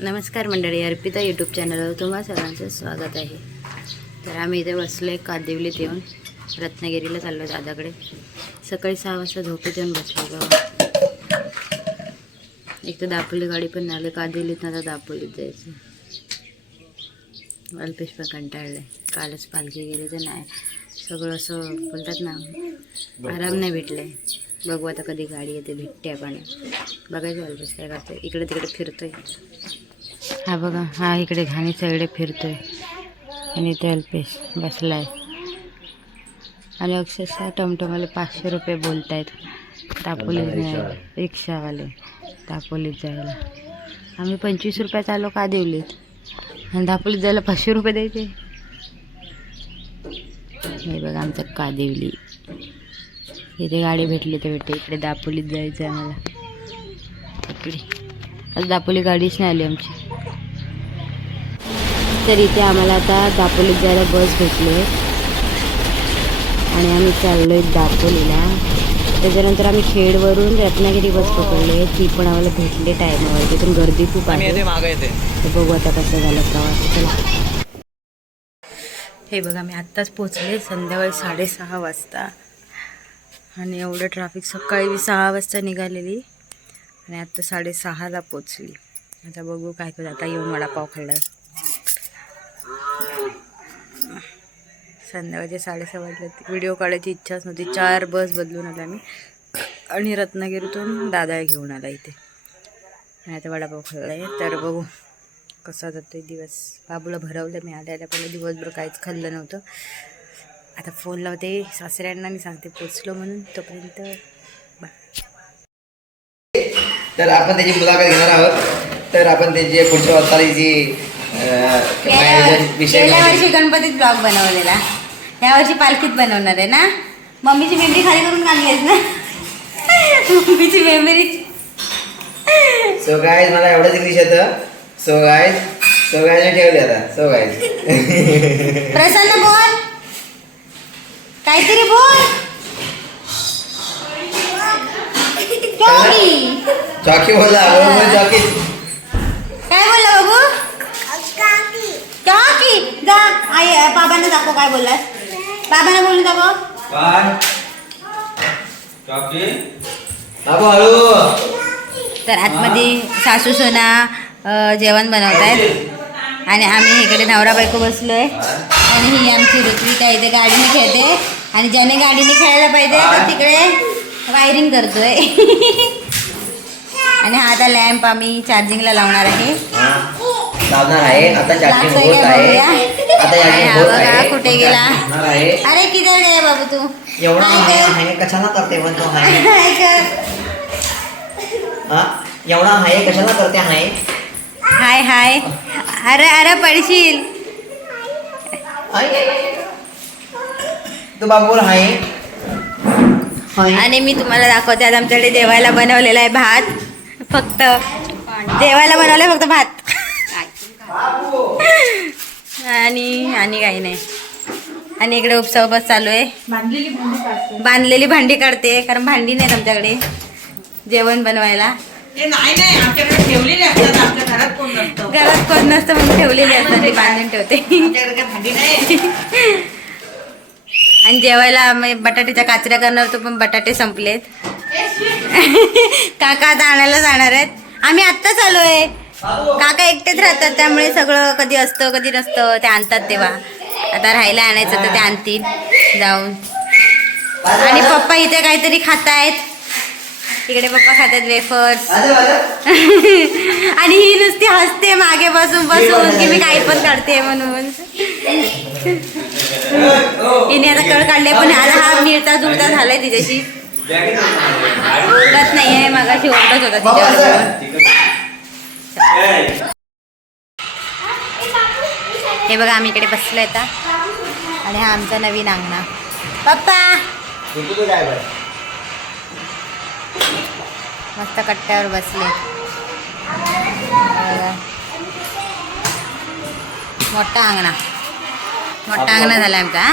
नमस्कार मंडळी, अर्पिता यूट्यूब चॅनलवर तुम्हा सर्वांचं स्वागत आहे. तर आम्ही इथे बसलो आहे कादिवलीत येऊन. रत्नागिरीला चाललो दादाकडे. सकाळी 6 वाजता झोपेत येऊन बसलो बाबा. एक तर दापोली गाडी पण नाही आली. कादिवलीत आता दापोलीत जायचं. अल्पेश पण कंटाळलं. कालच पालखी गेली तर नाही, सगळं असं बोलतात ना, आराम नाही भेटले. बघू आता कधी गाडी येते, भेटते आपण. बघायचं अल्पेश काय करतोय. इकडे तिकडे फिरतोय. हा बघा, हा इकडे घाणी सगळे फिरतोय आणि इथे अल्पेश बसलाय. आणि अक्षरशः टमटमाला 500 रुपये बोलतायत दापोलीत जायला. रिक्षावाले दापोलीत जायला. आम्ही 25 रुपयात आलो कादिवलीत आणि दापोलीत जायला 500 रुपये द्यायचे. हे बघा आमचं कादिवली. इथे गाडी भेटली तर भेटते. इकडे दापोलीत जायचं आहे आम्हाला. इकडे आता दापोली गाडीच नाही आली आमची. तर इथे आम्हाला आता दापोलीत जायला बस भेटली आणि आम्ही चाललो आहे दापोलीला. त्याच्यानंतर आम्ही खेडवरून रत्नागिरी बस पकडली. ती पण आम्हाला भेटली टायमावर. तिथून गर्दी खूप आहे. तर बघू आता कसं झालं प्रवास. चला. हे बघा मी आत्ताच पोचले संध्याकाळी 6:30 वाजता. आणि एवढं ट्रॅफिक. सकाळी मी 6 वाजता निघालेली आणि आत्ता 6:30ला पोचली. आता बघू काय करू. आता येऊन वडापाव खाल्ला. संध्याकाळचे 6:30 वाजले. व्हिडिओ काढायची इच्छाच नव्हती. 4 बस बदलून आला मी आणि रत्नागिरीतून दादा घेऊन आला इथे. आणि आता वडापाव खाल्ला आहे. तर बघू कसा जातो दिवस. बाबूला भरवलं मी आल्या पण दिवसभर काहीच खाल्लं नव्हतं. आता फोन लावते सासऱ्यांना आणि सांगते पोचलो म्हणून. तोपर्यंत तर आपण त्याची मुलाखत घेणार आहोत. तर आपण त्याची पुढच्या वाटचालीची गेल्या वर्षी गणपतीत ब्लॉग बनवलेला, यावर्षी पालखीत बनवणार आहे ना. मम्मीची मेमरी खाली करून काढलीस ना. मम्मीची मेमरी. सो गाईज मला एवढंच इंग्लिश येतं. सो गाईज ठेवले आता. सो गाईज प्रसन्न बोल, काहीतरी बोल. चॉकी बोला. चॉकी काय बोलला बाबू. चॉकी जा. आई बाबांना दाखव काय बोललास. बाबांना बोलून दाखव. काय चॉकी बाबू हळू. तर आतमध्ये सासू सोना जेवण बनवत आहेत आणि आम्ही इकडे नवरा बायको बसलोय. आणि ही आमची ऋत्विका इथे गाडीने खेळते. आणि ज्याने गाडीने खेळायला पाहिजे तर तिकडे वायरिंग करतोय. आणि हा आता लॅम्प आम्ही चार्जिंगला लावणार आहे. लावणार आहे आता. चार्जिंग होत आहे. आता चार्जिंग होत आहे. कुठे गेला. अरे किधर गया बाबू तू. एवढा आहे कशाला करते म्हणतो. आहे एवढा आहे कशाला करते. आहे हाय हाय. अरे अरे पडशील. तू बाबूर आहे. आणि मी तुम्हाला दाखवते आज आमच्याकडे जेवायला बनवलेला आहे भात. फक्त जेवायला बनवलंय फक्त भात. आणि काही नाही. आणि इकडे उपसा बस चालू आहे. बांधलेली भांडी काढते कारण भांडी नाहीत आमच्याकडे जेवण बनवायला. घरात कोण नसतं म्हणून ठेवलेली असतात. ती बांधून ठेवते. आणि जेवायला बटाट्याच्या काचऱ्या करणार होतो पण बटाटे संपलेत. काका आता आणायला जाणार आहेत. आम्ही आत्ताच आलोय. काका एकटेच राहतात त्यामुळे सगळं कधी असतं कधी नसतं. ते आणतात तेव्हा. आता राहायला आणायचं तर ते आणतील जाऊन. आणि पप्पा इथे काहीतरी खातायत. इकडे पप्पा खातात वेफर्स. आणि ही नुसती हसते मागे बसून बसून की मी काही पण काढते म्हणून. हिने आता कळ काढले पण आता हा मिळता जुळता झालाय तिच्याशी. ओरडत नाहीये. मगाशी ओरडत होता तिच्यावर. हे बघा आम्ही इकडे बसलोय आता. आणि हा आमचा नवीन अंगणा. पप्पा मस्त कट्ट्यावर बसले. मोठा अंगणा झाला आमचा.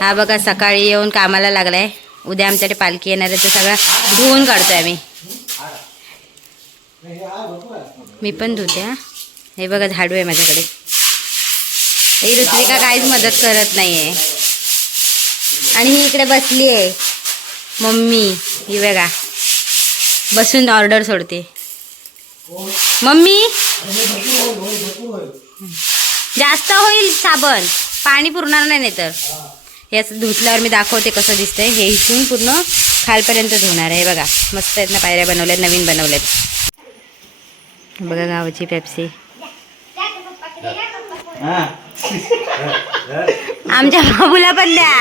हा बघा सकाळी येऊन कामाला लागलाय. उद्या आमच्याकडे पालखी येणार आहे तर सगळं धुवून काढतोय आम्ही. मी पण धुते हा. हे बघा झाडू आहे माझ्याकडे. ही ऋत्विका काहीच मदत करत नाहीये. आणि ही इकडे बसली आहे मम्मी. ही बघा बसून ऑर्डर सोडते. मम्मी जास्त होईल साबण, पाणी पुरणार नाही तर. हे असं धुतल्यावर मी दाखवते कसं दिसतंय. हे इथून पूर्ण खालपर्यंत धुणार आहे. बघा मस्त आहेत ना, पायऱ्या बनवल्यात, नवीन बनवल्यात. बघा गावाची पेप्सी. आमच्या बाबूला पण द्या.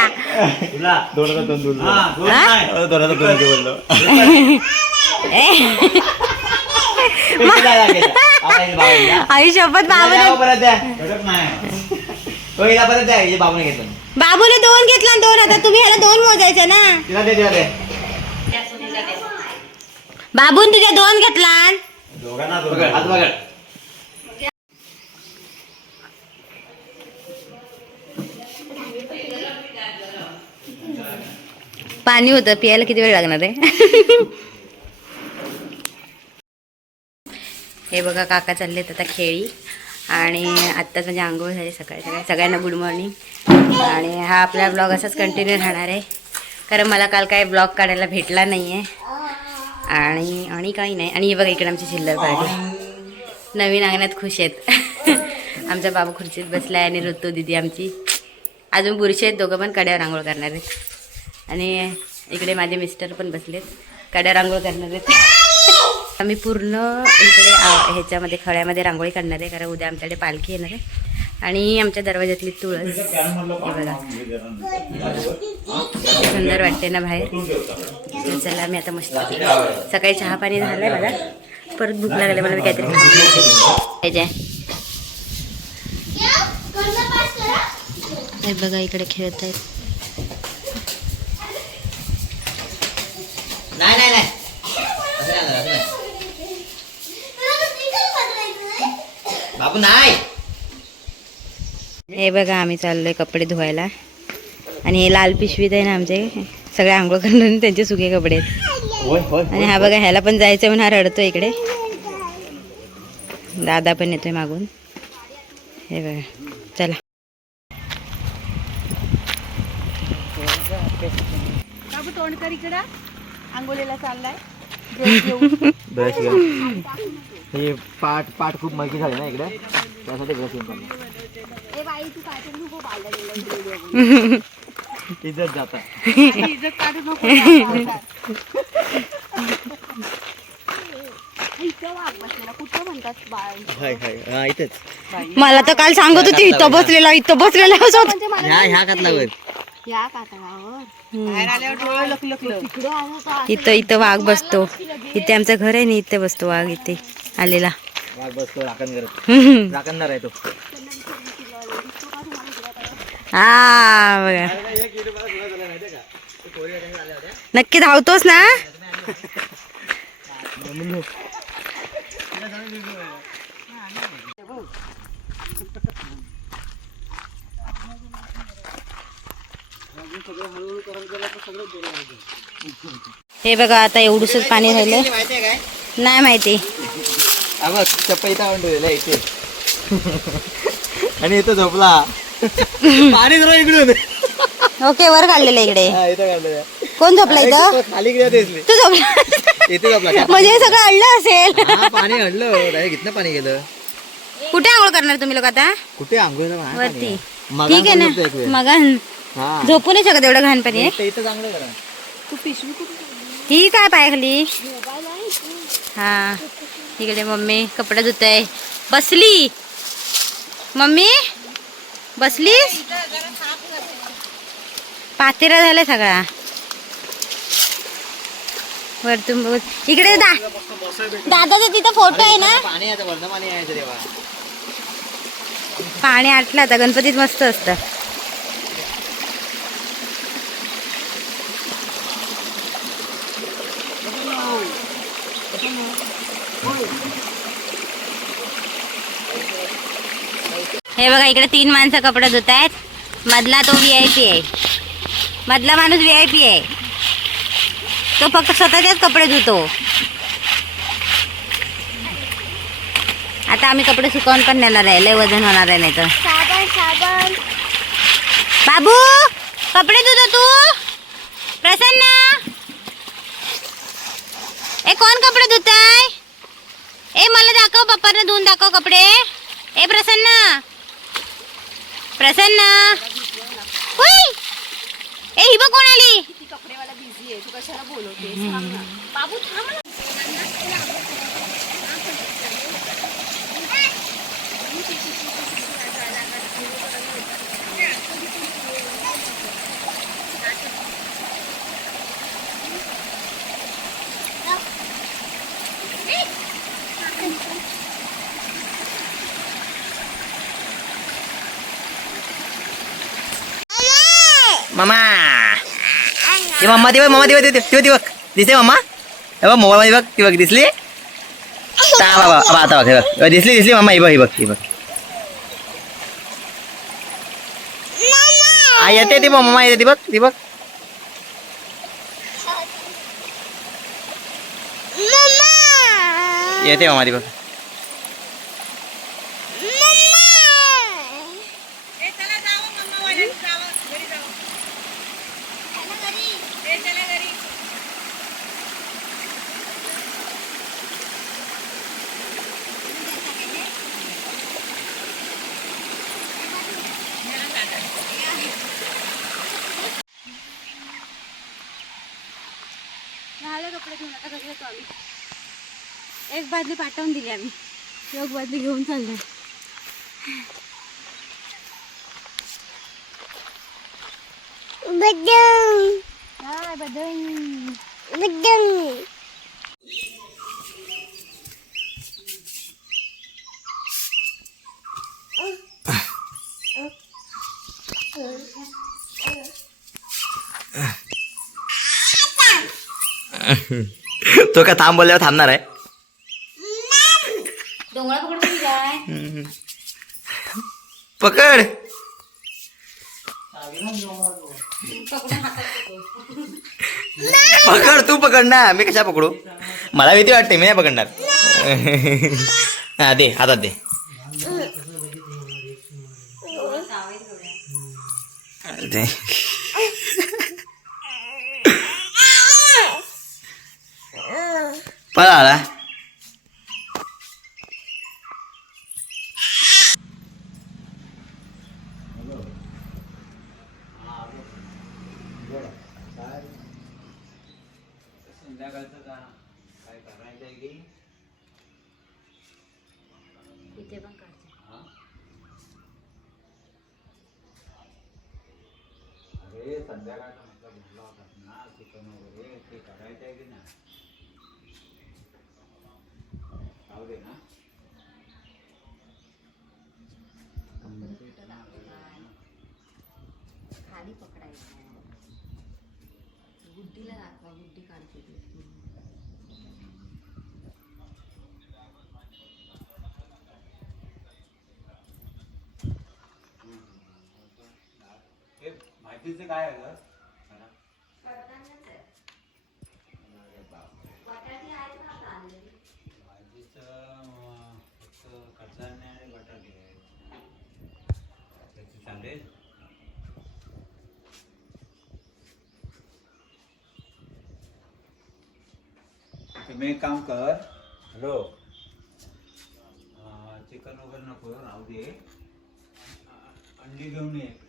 आई शपथ बाबूने 2 घेतला 2. आता तुम्ही ह्याला 2 मोजायचं ना. बाबून तुझ्या 2 घेतला. पाणी होतं पियाला, किती वेळ लागणार आहे. हे बघा काका चाललेत आता खेळी. आणि आत्ताच म्हणजे आंघोळ झाली सकाळी सकाळी. सगळ्यांना गुड मॉर्निंग. आणि हा आपला ब्लॉग असाच कंटिन्यू राहणार आहे, कारण मला काल काय ब्लॉग काढायला भेटला नाही आहे. आणि काही नाही. आणि हे बघा इकडे आमची चिल्लर पार्टी. नवीन अंगणात खुश आहेत. आमचा बाबू खुर्चीत बसला आहे आणि ऋतू दिदी आमची अजून पुरुष आहेत. दोघं पण कड्यावर आंघोळ करणार आहेत. आणि इकडे माझे मिस्टर पण बसलेत, कड्यावर आंघोळ करणार आहेत. आम्ही पूर्ण इकडे ह्याच्यामध्ये खळ्यामध्ये रांगोळी काढणार आहे, कारण उद्या आमच्याकडे पालखी येणार आहे. आणि आमच्या दरवाजातली तुळस हे बघा सुंदर वाटते ना बाहेर. तर चला मी आता मस्त सकाळी चहा पाणी झालंय मला. परत भूक लागले मला, मी काहीतरी खायचे. हे बघा इकडे खेळत आहेत. बाबू नाही. हे बघा आम्ही चाललोय कपडे धुवायला. आणि हे लाल पिशवीत आहे ना आमचे सगळे आंघोळ करणार त्यांचे सुके कपडे आहेत. आणि हा बघा ह्याला पण जायचं म्हणून हा रडतो इकडे. दादा पण येतोय मागून. हे बघा चला. बाबू तोंडकर इकडं आंघोळीला चाललाय. ब्रश घेऊन. हे पाठ खूप मळकी झाली ना इकडे, त्यासाठी ब्रश घेऊन इज्जत जाता. मला तर काल सांगत होती इथं बसलेला ह्या कातलावर इथं वाघ बसतो. इथे आमचं घर आहे ना, इथे बसतो वाघ. इथे आलेला वाघ बसतो राखण करत. राखणदार आहे तो. हा बघा नक्की धावतोस ना. हे बघा आता एवढंच पाणी राहिलं. नाही माहिती. चप्पल इथं आणून ठेवलेलं इथे. आणि इथं झोपला. पाणी जरा इकडून. ओके वर काढलेलं इकडे. इथं काढलेलं. कोण झोपला इथं? खाली गेलं तू झोपला. इथे झोपला. म्हणजे सगळं अडलं असेल. पाणी अडलं. डायरेक्ट इथनं पाणी गेलं. कुठे आंघोळ करणार तुम्ही लोक आता? कुठे आंघोळ वरती. ठीक आहे ना. मग झोपू नाही शकत एवढं घाण पाणी. इथं चांगलं करा. ही काय पाय खाली. हा इकडे मम्मी कपडे धुत आहे. बसली मम्मी बसली. पातेरा झालाय सगळा वरतून बघ. इकडे दादाचा तिथं फोटो आहे ना. पाणी आटलं आता. गणपतीत मस्त असतं. हे बघा इकडे 3 माणसं कपडे धुत आहेत. मधला तो VIP आहे. मधला माणूस VIP आहे. तो फक्त स्वतःचेच कपडे धुतो. आता आम्ही कपडे सुकवून पण नेणार आहे, लय वजन होणार आहे नाही तर. बाबू कपडे धुतो तू. प्रसन्न ए कोण कपडे धुताय? ए मला दाखव, पप्पाने धुवून दाखव कपडे. ए प्रसन्न प्रसन्न हुई. ए ही बघ कोण आली. कपडेवाला बिझी आहे, तू कशाला बोलवते सांग ना. बाबू थांब ना. मामा ये मम्मा ती बघ, मम्मा ती बघ, ती बघ दिसते मम्मा. हे बघ मोबाईल मध्ये बघ, ती बघ दिसली. आता बघ, हे बघ दिसली दिसली मम्मा. ही बघ ही बघ ही बघ. येते ती बघ मम्मा, येते ती बघ ती बघ. येते मम्मा ती बघ. झालं कपडे धुवून, आता कसं येतो आम्ही. एक बादली पाठवून दिली आम्ही, एक बादली घेऊन चाललोय. तो का थांब बोलल्यावर थांबणार आहे. डोंगळा पकडून जाय. पकड पकड तू पकड ना, मी कशा पकडू. मला भीती वाटते, मी नाही पकडणार. हा दे हातात दे. दे. पळाला. इथे पण काढते. अरे संध्याकाळचा म्हटलं भरला होता ना चिकन वगैरे, ते करायचं आहे की नाही. जाऊ दे ना. खाली पकडायचं, गुड्डीला दाखवा, गुड्डी काढते ती. हे माहितीचं काय आहे गं? भाजीचं फक्त कडधान्य आणि बटाटे आहेत. त्याची चालेल. तुम्ही एक काम कर. हॅलो, चिकन वगैरे नको राहू दे. अंडी घेऊन ये इकडे.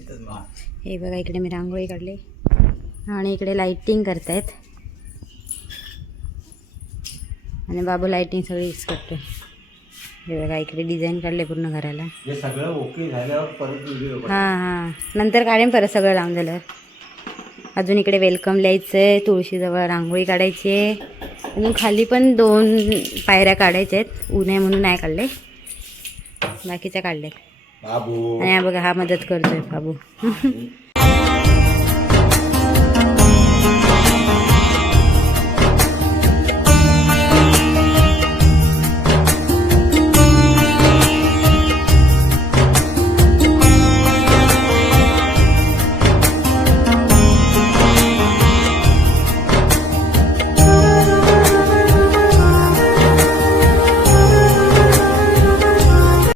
इथंच मग. हे बघा इकडे मी रांगोळी काढली आणि इकडे लाइटिंग करतायत आणि बाबू लाइटिंग सगळी यूज करतो. हे बघा इकडे डिझाईन काढले पूर्ण घराला. हे सगळं ओके झाल्यावर परत व्हिडिओ हां हां, नंतर काढेन परत सगळं लावून झाल्यावर. अजून इकडे वेलकम लिहायचं आहे, तुळशीजवळ रांगोळी काढायची आहे. अजून खाली पण 2 पायऱ्या काढायच्या आहेत, ऊन आहे म्हणून नाही काढले, बाकीच्या काढले. बाबू आणि हा बघा हा मदत करतोय बाबू.